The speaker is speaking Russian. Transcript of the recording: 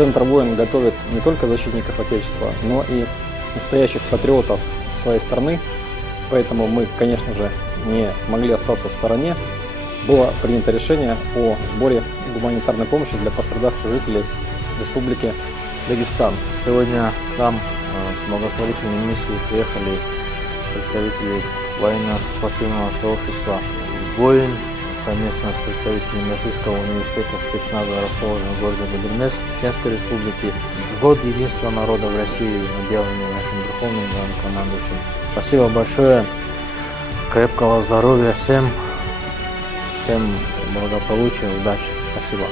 Центр «Воин» готовит не только защитников Отечества, но и настоящих патриотов своей страны. Поэтому мы, конечно же, не могли остаться в стороне. Было принято решение о сборе гуманитарной помощи для пострадавших жителей Республики Дагестан. Сегодня к нам с благотворительной миссией приехали представители военно-спортивного сообщества «Воин» совместно с представителями Российского университета спецназа, расположенного в городе Гудермес, Чеченской Республики. В год единства народа в России, наделанный нашим духовным главнокомандующим. Спасибо большое, крепкого здоровья всем, благополучия, удачи. Спасибо.